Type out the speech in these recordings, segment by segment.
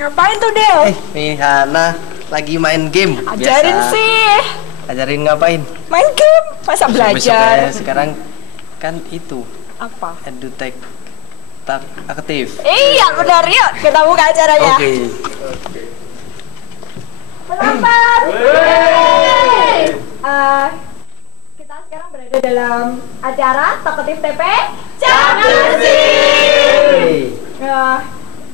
Ngapain tuh, Del? Nih Hana lagi main game. Ajarin biasa. sih. Ajarin ngapain? Main game. Masa belajar? Sekarang kan itu Apa? edutech tak aktif. Iya benar, yuk kita buka acaranya. Oke. Selamat. Kita sekarang berada dalam acara Talkative TP Championship.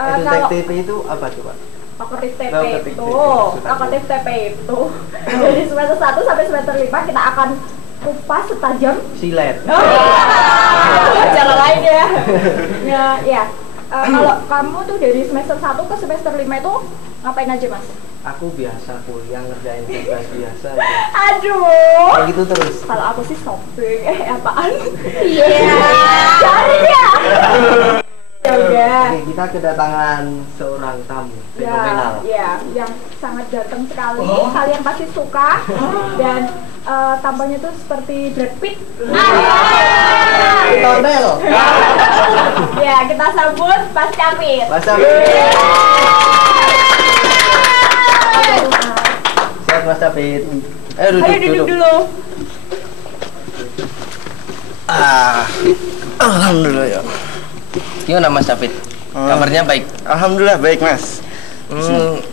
Edutech TP itu apa tuh, Pak? Talkative TP Talkative itu, TP. Talkative TP itu dari semester 1 sampai semester 5 kita akan kupas setajam Silet. acara lain ya. Ya. Kalau kamu tuh dari semester 1 ke semester 5 itu ngapain aja, Mas? Aku biasa kuliah ngerjain tugas biasa aja. Aduh. Kayak gitu terus. Kalau aku sih shopping. Apaan? Iya. Cari ya. Ya udah. Oke, kita kedatangan seorang tamu fenomenal. Ya, yang sangat ganteng sekali. Kalian pasti suka dan tampangnya tuh seperti Brad Pitt. Tonel. Ya, kita sambut Mas Kapit. Mas David. Siap Mas David. Ayo Ayo duduk dulu. Alhamdulillah ya. Gimana Mas David? Kabarnya baik? Alhamdulillah baik Mas.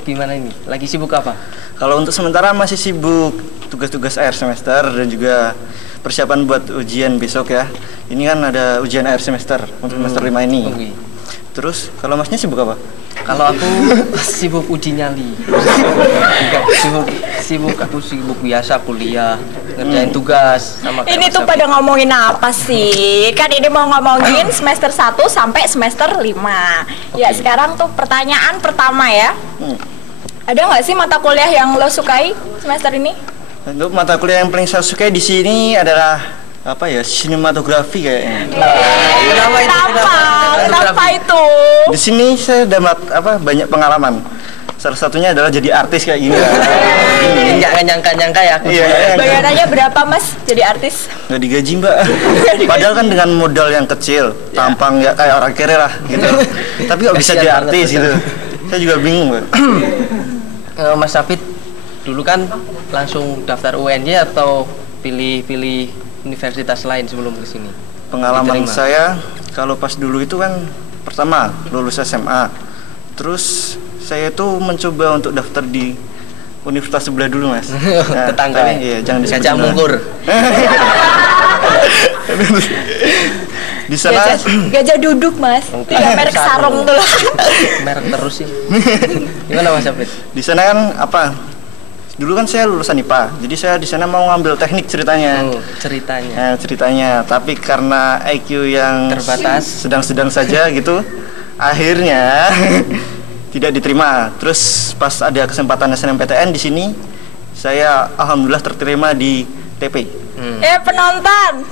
Gimana ini? Lagi sibuk apa? Kalau untuk sementara masih sibuk tugas-tugas akhir semester dan juga persiapan buat ujian besok ya. Ini kan ada ujian akhir semester untuk semester 5 ini. Oke. Terus kalau Masnya sibuk apa? Kalau aku sibuk uji nyali. Enggak, aku sibuk biasa kuliah, ngerjain tugas sama kayak Ini Mas tuh David. pada ngomongin apa sih? Kan ini mau ngomongin semester 1 sampai semester 5. Ya, sekarang tuh pertanyaan pertama ya. Ada nggak sih mata kuliah yang lo sukai semester ini? Untuk mata kuliah yang paling saya sukai di sini adalah apa ya? Sinematografi kayaknya. Kenapa itu? Kenapa itu? Di sini saya dapat banyak pengalaman. Salah satunya adalah jadi artis kayak gini. Nggak nyangka ya aku. Iya. Bayarannya berapa, Mas, jadi artis? Nggak digaji Mbak. Padahal kan dengan modal yang kecil, tampang ya kayak orang kere lah gitu. Tapi kok bisa Kasian jadi banget, artis betul. gitu. Saya juga bingung Mbak. Mas David dulu kan langsung daftar UNY atau pilih universitas lain sebelum ke sini? Pengalaman Diterima. saya kalau pas dulu itu kan pertama lulus SMA. Terus saya itu mencoba untuk daftar di universitas sebelah dulu Mas. Tetangga tapi, ya? iya, jangan disebut Gajah nama. Mungkur. Di sana Gajah duduk, Mas. Tiga merek sarung tuh lah. Merek terus sih. Gimana Mas David? di sana kan dulu kan saya lulusan IPA. Jadi saya di sana mau ngambil teknik ceritanya. Ceritanya. Nah, ceritanya, tapi karena IQ yang Terbatas. sedang-sedang saja gitu, akhirnya tidak diterima. Terus pas ada kesempatan SNMPTN di sini, saya alhamdulillah terterima di TP. Penonton.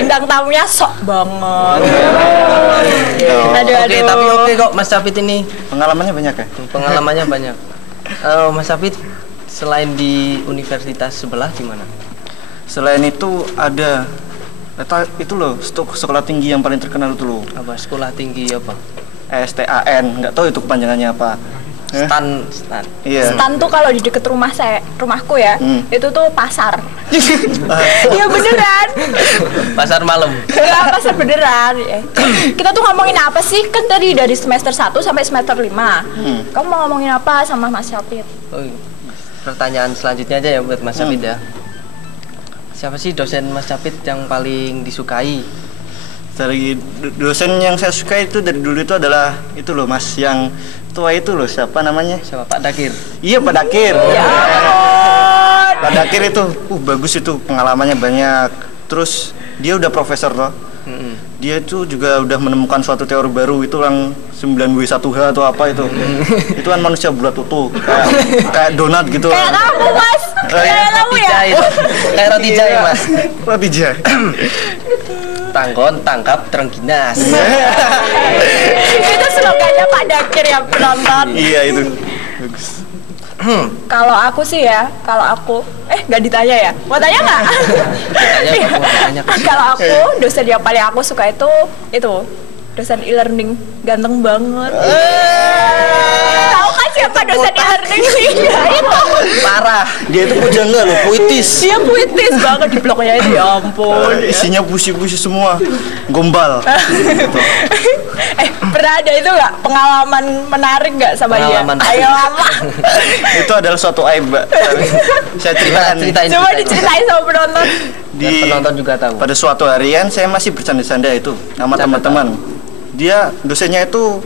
Bintang tamunya sok banget. Aduh. Oke, tapi oke kok Mas David ini Pengalamannya banyak ya? pengalamannya banyak. Mas David selain di universitas sebelah di mana? Selain itu ada itu loh, sekolah tinggi yang paling terkenal itu loh. Apa sekolah tinggi apa? STAN, nggak tahu itu kepanjangannya apa. Stan. Iya. Stan tuh kalau di deket rumahku ya, itu tuh pasar. Iya beneran. Pasar malam. Enggak, pasar beneran. Kita tuh ngomongin apa sih? Kan tadi dari semester 1 sampai semester 5. Kamu mau ngomongin apa sama Mas Syafid? Oh, pertanyaan selanjutnya aja ya buat Mas David ya. Siapa sih dosen Mas David yang paling disukai? Dari dosen yang saya suka itu dari dulu itu adalah itu loh Mas, yang tua itu loh, siapa namanya? Siapa? Pak Dakir. Iya, Pak Dakir. Ya ampun. Pak Dakir itu bagus, itu pengalamannya banyak. Terus dia udah profesor loh. Dia itu juga udah menemukan suatu teori baru, itu yang 9W1H atau apa itu. Itu kan manusia bulat utuh, kayak donat gitu. Kayak kamu, Mas. Kayak kamu ya. Kayak roti jai Mas. Roti jai. Tanggon tangkap terengginas. Itu slogannya Pak Dakir ya, penonton. Iya itu. Bagus. Kalau aku sih ya, nggak ditanya ya? Mau tanya nggak? Tanya. Kalau aku dosen yang paling aku suka itu dosen e-learning ganteng banget. Tahu kan siapa dosen e-learning sih? Ya itu. Parah. Dia itu pujangga loh, puitis. Dia puitis banget di blognya itu, ya ampun. Isinya puisi-puisi semua, gombal. Pernah ada itu nggak pengalaman menarik nggak sama Pengalaman. dia? Ayo apa? Itu adalah suatu aib, Mbak. Saya ceritakan. Ceritain. Coba diceritain sama penonton. Biar penonton juga tahu. Pada suatu harian saya masih bercanda-canda itu sama teman-teman. Dia dosennya itu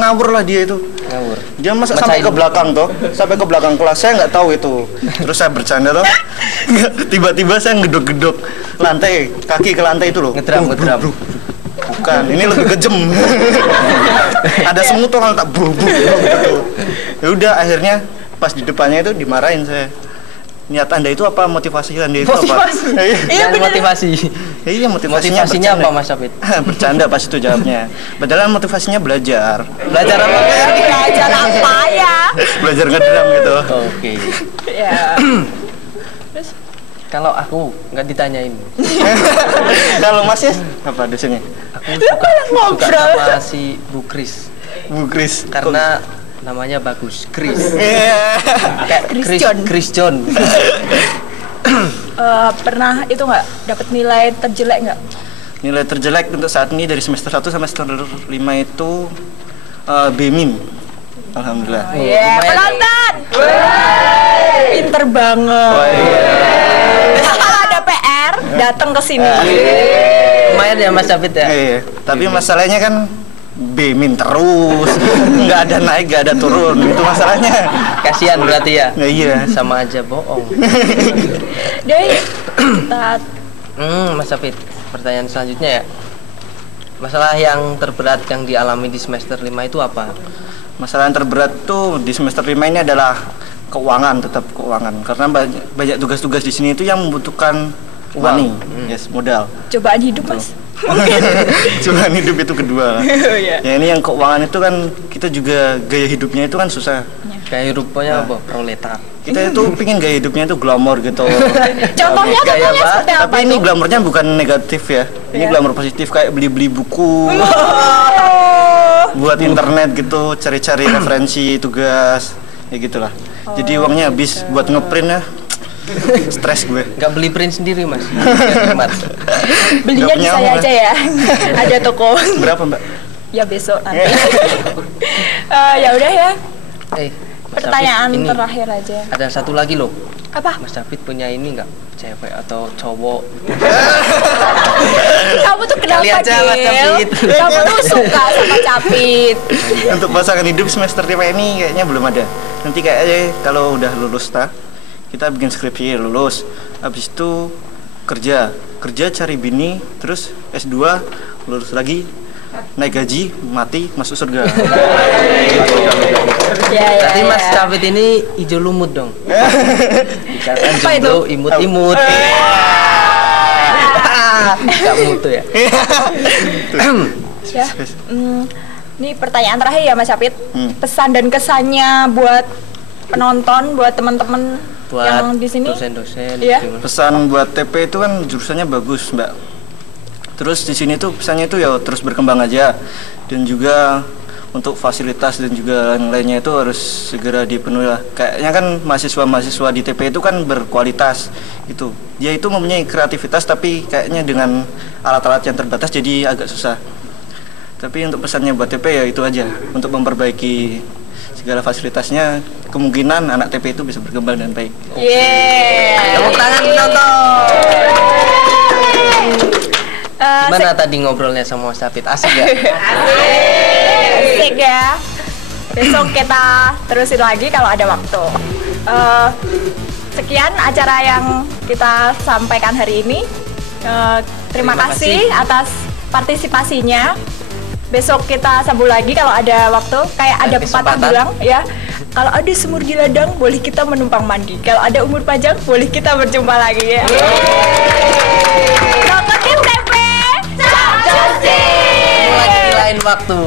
ngawur lah dia itu. Ngawur. Dia masa sampai ke belakang toh, sampai ke belakang kelas saya nggak tahu itu. Terus saya bercanda toh, tiba-tiba saya ngedok-gedok lantai, kaki ke lantai itu loh. Ngedram. Bukan, ini lebih kejem. Ada semut tuh kalau tak gitu. Ya udah akhirnya pas di depannya itu dimarahin saya. Niat Anda itu apa, motivasi Anda itu apa? Iya, bener. Motivasi. Iya, motivasinya Motivasinya apa Mas Apit? Bercanda pas itu jawabnya. Padahal motivasinya belajar. Belajar apa? Belajar apa ya? Belajar ngedram gitu. Oke. Ya. Kalau aku nggak ditanyain. Kalau Masnya apa dosennya? Aku suka sama si Bu Kris. Bu Kris. Karena namanya bagus, Kris. Kayak Chris John. Pernah itu nggak dapat nilai terjelek nggak? Nilai terjelek untuk saat ini dari semester 1 sampai semester 5 itu B-min. Alhamdulillah. Iya, penonton. Pinter banget. Kalau ada PR, datang ke sini. Lumayan ya Mas Apit ya. Iya. Tapi masalahnya kan B-min terus, nggak ada naik, nggak ada turun, itu masalahnya. Kasihan berarti ya. Nah, iya. Sama aja bohong. Deh, kita Mas Apit, pertanyaan selanjutnya ya. Masalah yang terberat yang dialami di semester 5 itu apa? Masalah yang terberat tuh di semester 5 ini adalah keuangan, tetap keuangan. Karena banyak tugas-tugas di sini itu yang membutuhkan money, yes, modal. cobaan hidup, Mas. Cobaan hidup itu kedua. Iya. Ya ini yang keuangan itu kan kita juga gaya hidupnya itu kan susah. Kayak rupanya apa? Proletar. Kita itu pingin gaya hidupnya itu glamor gitu. Contohnya Gaya seperti apa? Tapi ini glamornya bukan negatif ya. Ini glamor positif kayak beli-beli buku. Buat internet gitu, cari-cari referensi tugas. Ya gitulah. Jadi uangnya habis buat ngeprint ya. Stres gue. Nggak beli print sendiri Mas. Hemat. Belinya di saya aja ya. Ada toko. Berapa, Mbak? Ya besok nanti. Ya udah ya. Mas Pertanyaan Apit, ini terakhir aja. ada satu lagi loh. Apa? Mas Apit punya ini nggak? Cewek atau cowok? Kamu tuh kenapa, Kali aja, Mas Gil? Capit. Kamu tuh suka sama Capit. Untuk pasangan hidup semester 5 ini kayaknya belum ada. Nanti kayaknya kalau udah lulus kita bikin skripsi lulus. Habis itu kerja cari bini, terus S2 lulus lagi, naik gaji, mati, masuk surga. Ya, Berarti Mas Capit ini hijau lumut dong. Dikatakan Apa itu? jomblo imut-imut. Gak mutu ya. Ya. Ini pertanyaan terakhir ya Mas Capit. Pesan dan kesannya buat penonton, buat teman-teman yang di sini. Dosen-dosen. Iya. Pesan buat TP itu kan jurusannya bagus, Mbak. Terus di sini tuh pesannya itu ya terus berkembang aja, dan juga untuk fasilitas dan juga lain-lainnya itu harus segera dipenuhi lah. Kayaknya kan mahasiswa-mahasiswa di TP itu kan berkualitas gitu. Dia itu mempunyai kreativitas tapi kayaknya dengan alat-alat yang terbatas jadi agak susah. Tapi untuk pesannya buat TP ya itu aja, untuk memperbaiki segala fasilitasnya, kemungkinan anak TP itu bisa berkembang dengan baik. Tepuk tangan penonton. Gimana tadi ngobrolnya sama Mas Capit? Asik gak? Asik ya. Besok kita terusin lagi kalau ada waktu. Sekian acara yang kita sampaikan hari ini. Terima kasih atas partisipasinya. Besok kita sambung lagi kalau ada waktu. Kayak ada pepatah bilang ya, kalau ada semur di ladang boleh kita menumpang mandi. Kalau ada umur panjang boleh kita berjumpa lagi ya. Selamat TP. Lagi lain waktu.